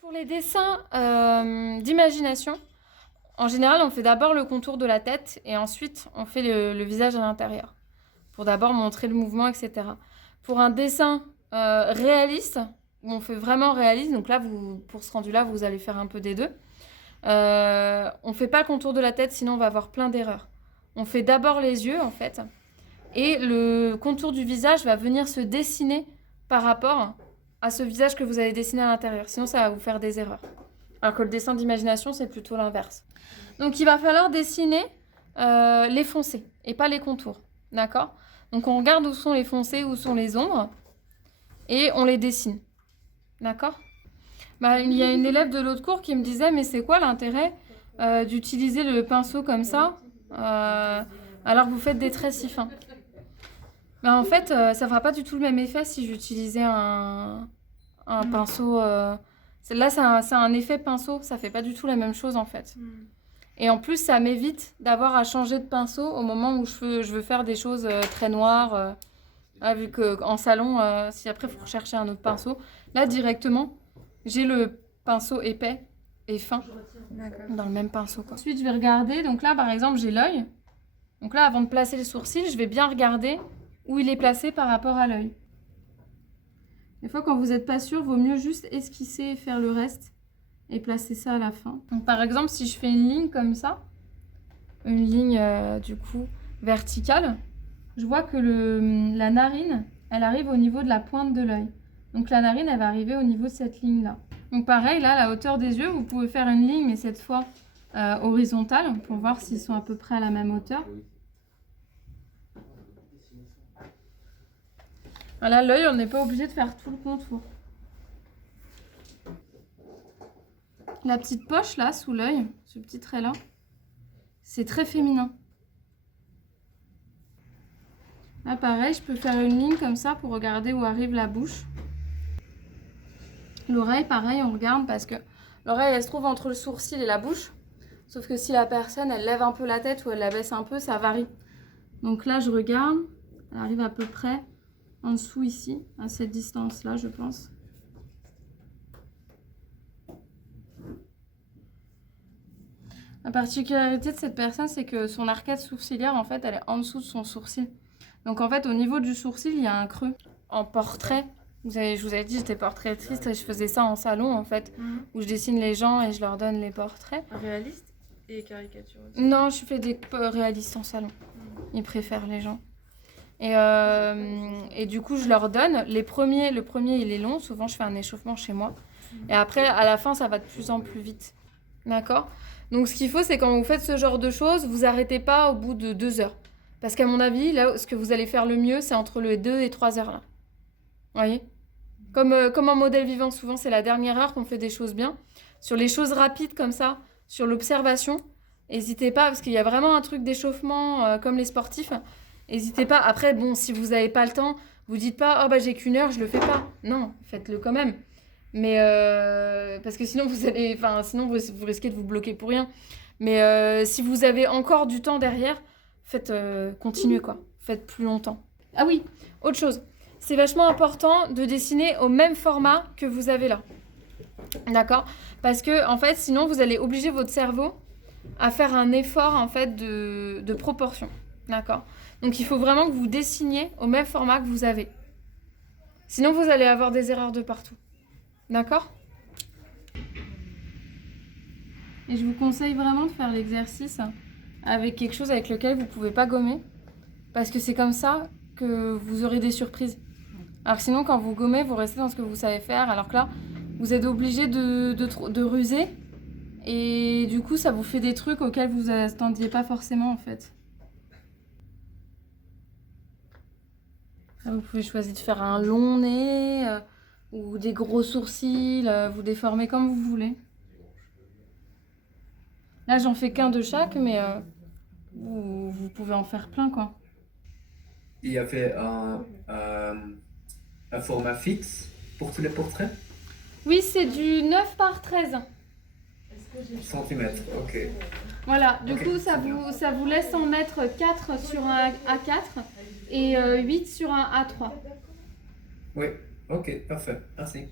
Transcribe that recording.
Pour les dessins d'imagination, en général, on fait d'abord le contour de la tête et ensuite on fait le visage à l'intérieur pour d'abord montrer le mouvement, etc. Pour un dessin réaliste, où on fait vraiment réaliste, donc là, pour ce rendu-là, vous allez faire un peu des deux. On fait pas le contour de la tête, sinon on va avoir plein d'erreurs. On fait d'abord les yeux, en fait, et le contour du visage va venir se dessiner par rapport à ce visage que vous avez dessiné à l'intérieur. Sinon, ça va vous faire des erreurs. Alors que le dessin d'imagination, c'est plutôt l'inverse. Donc, il va falloir dessiner les foncés et pas les contours. D'accord ? Donc, on regarde où sont les foncés, où sont les ombres, et on les dessine. D'accord ? Il y a une élève de l'autre cours qui me disait « Mais c'est quoi l'intérêt d'utiliser le pinceau comme ça alors que vous faites des traits si fins ?» En fait, ça ne fera pas du tout le même effet si j'utilisais un pinceau. Là, c'est un effet pinceau, ça ne fait pas du tout la même chose en fait. Et en plus, ça m'évite d'avoir à changer de pinceau au moment où je veux faire des choses très noires. Vu qu'en salon, si après il faut rechercher un autre pinceau, là directement, j'ai le pinceau épais et fin dans le même pinceau, quoi. Ensuite, je vais regarder. Donc là, par exemple, j'ai l'œil. Donc là, avant de placer le sourcil, je vais bien regarder où il est placé par rapport à l'œil. Des fois, quand vous n'êtes pas sûr, il vaut mieux juste esquisser et faire le reste et placer ça à la fin. Donc, par exemple, si je fais une ligne comme ça, une ligne du coup verticale, je vois que la narine, elle arrive au niveau de la pointe de l'œil. Donc la narine, elle va arriver au niveau de cette ligne-là. Donc pareil, là, à la hauteur des yeux, vous pouvez faire une ligne, mais cette fois horizontale, pour voir s'ils sont à peu près à la même hauteur. Voilà, l'œil, on n'est pas obligé de faire tout le contour. La petite poche, là, sous l'œil, ce petit trait-là, c'est très féminin. Là, pareil, je peux faire une ligne comme ça pour regarder où arrive la bouche. L'oreille, pareil, on regarde parce que l'oreille, elle se trouve entre le sourcil et la bouche. Sauf que si la personne, elle lève un peu la tête ou elle la baisse un peu, ça varie. Donc là, je regarde. Elle arrive à peu près en dessous ici, à cette distance-là, je pense. La particularité de cette personne, c'est que son arcade sourcilière, en fait, elle est en dessous de son sourcil. Donc en fait, au niveau du sourcil, il y a un creux. En portrait, je vous avais dit, j'étais portraitiste et je faisais ça en salon, en fait, où je dessine les gens et je leur donne les portraits. Réaliste et caricature aussi. Non, je fais des réalistes en salon. Ils préfèrent les gens. Et du coup, je leur donne. Le premier, il est long. Souvent, je fais un échauffement chez moi. Et après, à la fin, ça va de plus en plus vite. D'accord ? Donc, ce qu'il faut, c'est quand vous faites ce genre de choses, vous arrêtez pas au bout de 2 heures. Parce qu'à mon avis, là, ce que vous allez faire le mieux, c'est entre les 2 et 3 heures. Là. Vous voyez ? Comme en modèle vivant, souvent, c'est la dernière heure qu'on fait des choses bien. Sur les choses rapides comme ça, sur l'observation, n'hésitez pas, parce qu'il y a vraiment un truc d'échauffement comme les sportifs. N'hésitez pas. Après, bon, si vous n'avez pas le temps, vous dites pas « Oh, bah, j'ai qu'1 heure, je le fais pas ». Non, faites-le quand même. Mais parce que sinon, vous risquez de vous bloquer pour rien. Mais si vous avez encore du temps derrière, continuez, quoi. Faites plus longtemps. Ah oui, autre chose. C'est vachement important de dessiner au même format que vous avez là. D'accord ? Parce que, en fait, sinon, vous allez obliger votre cerveau à faire un effort, en fait, de proportion. D'accord ? Donc, il faut vraiment que vous dessiniez au même format que vous avez. Sinon, vous allez avoir des erreurs de partout. D'accord ? Et je vous conseille vraiment de faire l'exercice avec quelque chose avec lequel vous ne pouvez pas gommer. Parce que c'est comme ça que vous aurez des surprises. Alors que sinon, quand vous gommez, vous restez dans ce que vous savez faire. Alors que là, vous êtes obligé de ruser. Et du coup, ça vous fait des trucs auxquels vous ne attendiez pas forcément, en fait. Là, vous pouvez choisir de faire un long nez ou des gros sourcils. Vous déformez comme vous voulez. Là, j'en fais qu'un de chaque, mais vous pouvez en faire plein, quoi. Il y avait un format fixe pour tous les portraits? Oui, c'est du 9 par 13. Centimètres, ok. Voilà, du Ok, coup, c'est bien. ça vous laisse en mettre 4 sur un A4 et 8 sur un A3. Oui, ok, parfait, merci.